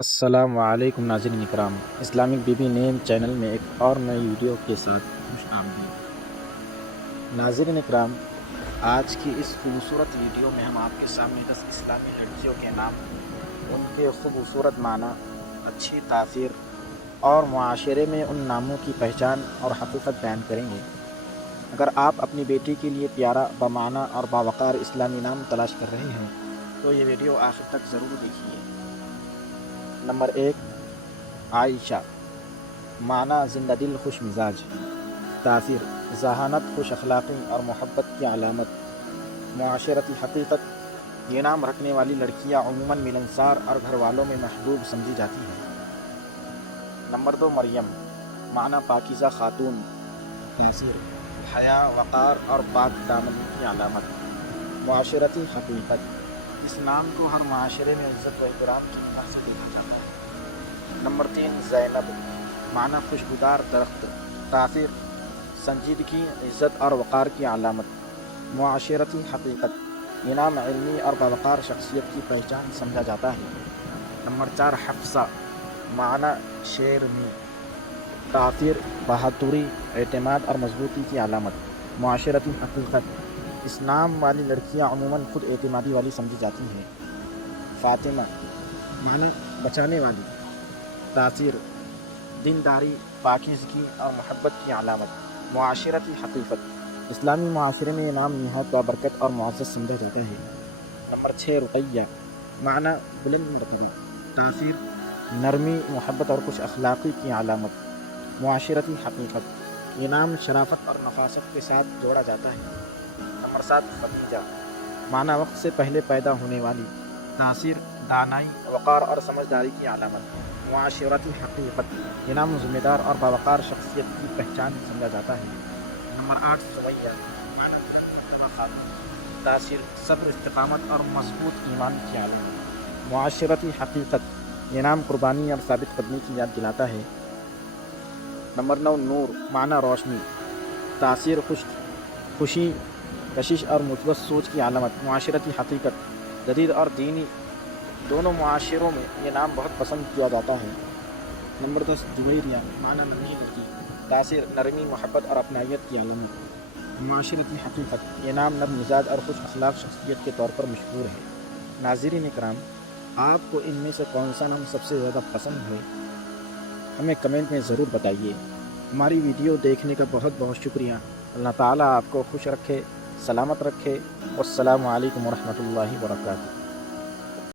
السلام علیکم ناظرین اکرام، Islamic B B name channel میں ایک اور نئی ویڈیو کے ساتھ خوش آمدید۔ ناظرین اکرام، آج کی اس خوبصورت ویڈیو میں ہم آپ کے سامنے 10 اسلامی لڑکیوں کے نام، ان کے خوبصورت معنی، اچھی تاثیر اور معاشرے میں ان ناموں کی پہچان اور حقیقت بیان کریں گے۔ اگر آپ اپنی بیٹی کے لیے پیارا، بامعنی اور باوقار اسلامی نام تلاش کر رہے ہیں تو یہ ویڈیو آخر تک ضرور دیکھیے۔ نمبر 1، عائشہ۔ معنی زندہ دل، خوش مزاج۔ تاثیر ذہانت، خوش اخلاقی اور محبت کی علامت۔ معاشرتی حقیقت، یہ نام رکھنے والی لڑکیاں عموماً ملنسار اور گھر والوں میں محبوب سمجھی جاتی ہیں۔ نمبر 2، مریم۔ معنی پاکیزہ خاتون۔ تاثیر حیا، وقار اور پاک دامنی کی علامت۔ معاشرتی حقیقت، اس نام کو ہر معاشرے میں عزت و احترام کی طرح سے دیکھا جاتا ہے۔ نمبر 3، زینب۔ معنی خوشبودار درخت۔ تاثیر سنجیدگی، عزت اور وقار کی علامت۔ معاشرتی حقیقت، یہ نام علمی اور باوقار شخصیت کی پہچان سمجھا جاتا ہے۔ نمبر 4، حفصہ۔ معنی شیرنی۔ تاثیر بہادری، اعتماد اور مضبوطی کی علامت۔ معاشرتی حقیقت، اس نام والی لڑکیاں عموماً خود اعتمادی والی سمجھی جاتی ہیں۔ فاطمہ۔ معنی بچانے والی۔ تاثیر دینداری، پاکیزگی اور محبت کی علامت۔ معاشرتی حقیقت، اسلامی معاشرے میں یہ نام نہایت بابرکت اور معزز سمجھا جاتا ہے۔ نمبر 6، رقیہ۔ معنی بلند مرتبی۔ تاثیر نرمی، محبت اور خوش اخلاقی کی علامت۔ معاشرتی حقیقت، یہ نام شرافت اور نفاست کے ساتھ جوڑا جاتا ہے۔ نمبر 7، خدیجہ۔ معنی وقت سے پہلے پیدا ہونے والی۔ تاثیر دانائی، وقار اور سمجھداری کی علامت۔ معاشرتی حقیقت، یہ نام ذمہ دار اور باوقار شخصیت کی پہچان سمجھا جاتا ہے۔ نمبر 8، سمیہ۔ معنی خاتون۔ تاثیر صبر، استقامت اور مضبوط ایمان کی علامت۔ معاشرتی حقیقت، یہ نام قربانی اور ثابت قدمی کی یاد دلاتا ہے۔ نمبر 9، نور۔ معنی روشنی۔ تاثیر خوشی، کشش اور مثبت سوچ کی علامت۔ معاشرتی حقیقت، جدید اور دینی دونوں معاشروں میں یہ نام بہت پسند کیا جاتا ہے۔ نمبر 10، جویریہ۔ معنی نرمی لڑکی۔ تاثیر نرمی، محبت اور اپنائیت کی علامت۔ معاشرتی حقیقت، یہ نام نرم مزاج اور خوش اخلاق شخصیت کے طور پر مشہور ہے۔ ناظرین اکرام، آپ کو ان میں سے کون سا نام سب سے زیادہ پسند ہے؟ ہمیں کمنٹ میں ضرور بتائیے۔ ہماری ویڈیو دیکھنے کا بہت بہت شکریہ۔ اللہ تعالیٰ آپ کو خوش رکھے، سلامت رکھے۔ والسلام علیکم ورحمۃ اللہ وبرکاتہ۔